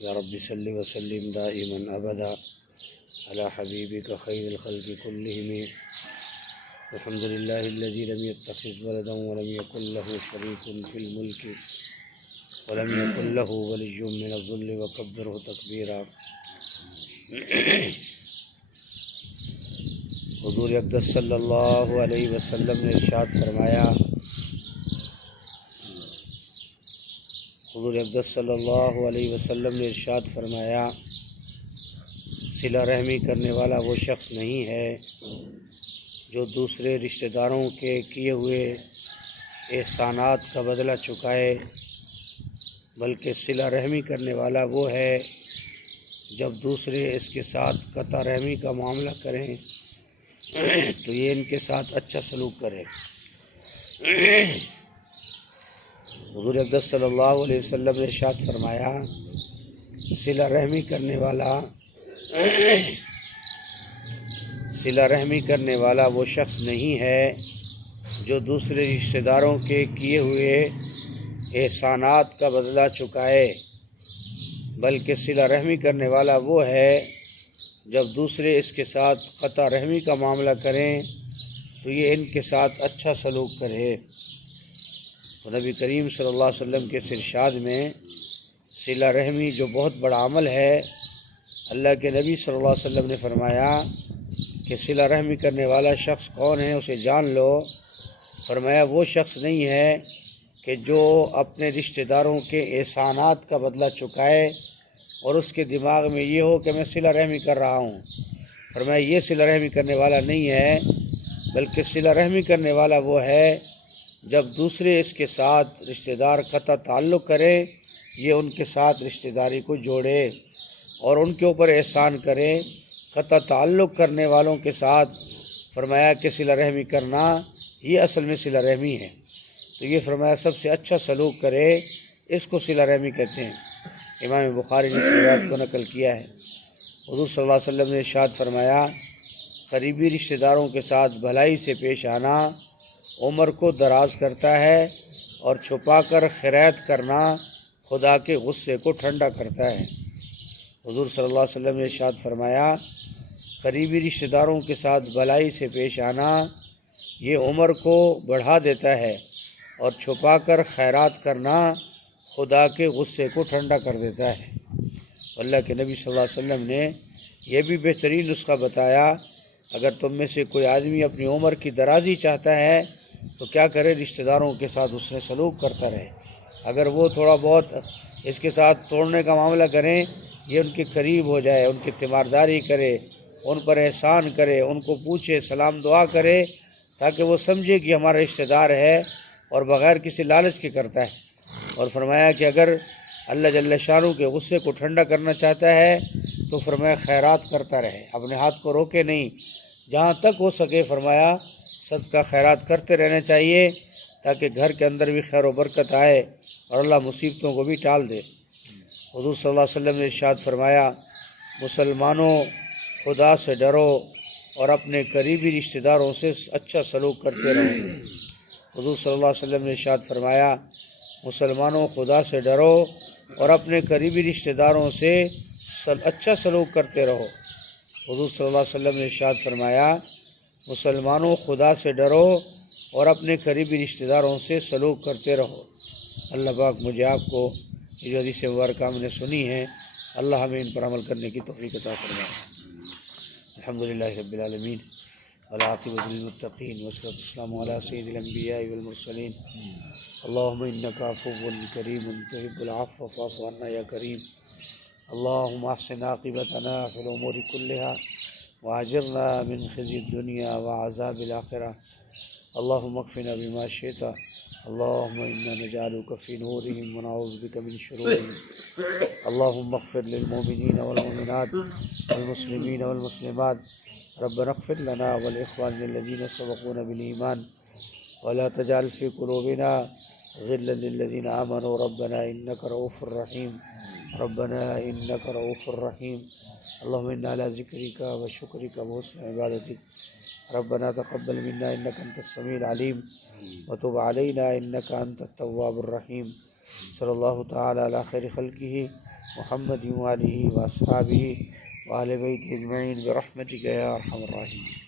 یا رب صل وسلم دائما ابدا علی حبیبک خیر الخلق کلہم الحمد للہ الذی لم يتخذ ولدا ولم يكن له شریک فی الملک ولم يكن له ولی من الذل وکبرہ تکبیرا۔ حضور اقدس صلی اللہ علیہ وسلم نے ارشاد فرمایا، حضور اقدس صلی اللہ علیہ وسلم نے ارشاد فرمایا، صلہ رحمی کرنے والا وہ شخص نہیں ہے جو دوسرے رشتہ داروں کے کیے ہوئے احسانات کا بدلہ چکائے، بلکہ صلہ رحمی کرنے والا وہ ہے جب دوسرے اس کے ساتھ قطع رحمی کا معاملہ کریں تو یہ ان کے ساتھ اچھا سلوک کرے۔ حضور اقدس صلی اللہ علیہ وسلم نے ارشاد فرمایا، صلہ رحمی کرنے والا وہ شخص نہیں ہے جو دوسرے رشتہ داروں کے کیے ہوئے احسانات کا بدلہ چکائے، بلکہ صلہ رحمی کرنے والا وہ ہے جب دوسرے اس کے ساتھ قطع رحمی کا معاملہ کریں تو یہ ان کے ساتھ اچھا سلوک کرے۔ تو نبی کریم صلی اللہ علیہ وسلم کے اس ارشاد میں صلہ رحمی جو بہت بڑا عمل ہے، اللہ کے نبی صلی اللہ علیہ وسلم نے فرمایا کہ صلہ رحمی کرنے والا شخص کون ہے، اسے جان لو۔ فرمایا وہ شخص نہیں ہے کہ جو اپنے رشتہ داروں کے احسانات کا بدلہ چکائے اور اس کے دماغ میں یہ ہو کہ میں صلہ رحمی کر رہا ہوں۔ فرمایا یہ صلہ رحمی کرنے والا نہیں ہے، بلکہ صلہ رحمی کرنے والا وہ ہے جب دوسرے اس کے ساتھ رشتہ دار قطع تعلق کرے، یہ ان کے ساتھ رشتہ داری کو جوڑے اور ان کے اوپر احسان کرے۔ قطع تعلق کرنے والوں کے ساتھ فرمایا کہ صلہ رحمی کرنا یہ اصل میں صلہ رحمی ہے، تو یہ فرمایا سب سے اچھا سلوک کرے، اس کو صلہ رحمی کہتے ہیں۔ امام بخاری نے اس روایت کو نقل کیا ہے۔ حضور صلی اللہ علیہ وسلم نے ارشاد فرمایا، قریبی رشتہ داروں کے ساتھ بھلائی سے پیش آنا عمر کو دراز کرتا ہے اور چھپا کر خیرات کرنا خدا کے غصے کو ٹھنڈا کرتا ہے۔ حضور صلی اللہ علیہ وسلم نے ارشاد فرمایا، قریبی رشتہ داروں کے ساتھ بھلائی سے پیش آنا یہ عمر کو بڑھا دیتا ہے اور چھپا کر خیرات کرنا خدا کے غصے کو ٹھنڈا کر دیتا ہے۔ اللہ کے نبی صلی اللہ علیہ وسلم نے یہ بھی بہترین نسخہ بتایا، اگر تم میں سے کوئی آدمی اپنی عمر کی درازی چاہتا ہے تو کیا کرے، رشتہ داروں کے ساتھ اس نے سلوک کرتا رہے۔ اگر وہ تھوڑا بہت اس کے ساتھ توڑنے کا معاملہ کریں، یہ ان کے قریب ہو جائے، ان کی تیمارداری کرے، ان پر احسان کرے، ان کو پوچھے، سلام دعا کرے، تاکہ وہ سمجھے کہ ہمارا رشتہ دار ہے اور بغیر کسی لالچ کے کرتا ہے۔ اور فرمایا کہ اگر اللہ جل شانہ کے غصے کو ٹھنڈا کرنا چاہتا ہے تو فرمایا خیرات کرتا رہے، اپنے ہاتھ کو روکے نہیں، جہاں تک ہو سکے فرمایا صدقہ خیرات کرتے رہنا چاہیے، تاکہ گھر کے اندر بھی خیر و برکت آئے اور اللہ مصیبتوں کو بھی ٹال دے۔ حضور صلی اللہ علیہ وسلم نے ارشاد فرمایا، مسلمانوں خدا سے ڈرو اور اپنے قریبی رشتہ داروں سے اچھا سلوک کرتے رہو۔ حضور صلی اللہ علیہ وسلم نے ارشاد فرمایا، مسلمانوں خدا سے ڈرو اور اپنے قریبی رشتہ داروں سے اچھا سلوک کرتے رہو۔ حضور صلی اللہ علیہ وسلم نے ارشاد فرمایا، مسلمانوں خدا سے ڈرو اور اپنے قریبی رشتہ داروں سے سلوک کرتے رہو۔ اللہ پاک مجھے آپ کو یہ جو حدیث مبارکہ ہم نے سنی ہے، اللہ ہمیں ان پر عمل کرنے کی توفیق عطا فرمائے۔ الحمدللہ رب العالمین والعاقبۃ للمتقین والصلاۃ والسلام علی سید الانبیاء والمرسلین۔ اللہم انک عفو کریم تحب العفو فاعف عنا یا کریم۔ اللہم احسن عاقبتنا فی الامور کلہا واجرنا من خزی الدنیا وعذاب الآخرہ۔ اللہم اکفنا بما شئت، اللہم انا نجعلک فی نورہم ونعوذ بک من شرورہم۔ اللہم اغفر للمؤمنین والمؤمنات والمسلمین والمسلمات، ربنا اغفر لنا ولاخواننا الذین سبقونا بالایمان ولا تجعل فی قلوبنا غلا للذین آمنوا ربنا انک رؤوف رحیم، ربنا انک رؤوف رحیم۔ اللہم انا علی ذکرک وشکرک وحسن عبادتک، ربنا تقبل منا انک انت السمیع العلیم وتب علینا انک انت التواب الرحیم۔ صلی اللہ تعالی علی خیر خلقہ محمد وآلہ واصحابہ وآل بیت اجمعین برحمتک یا ارحم الراحمین۔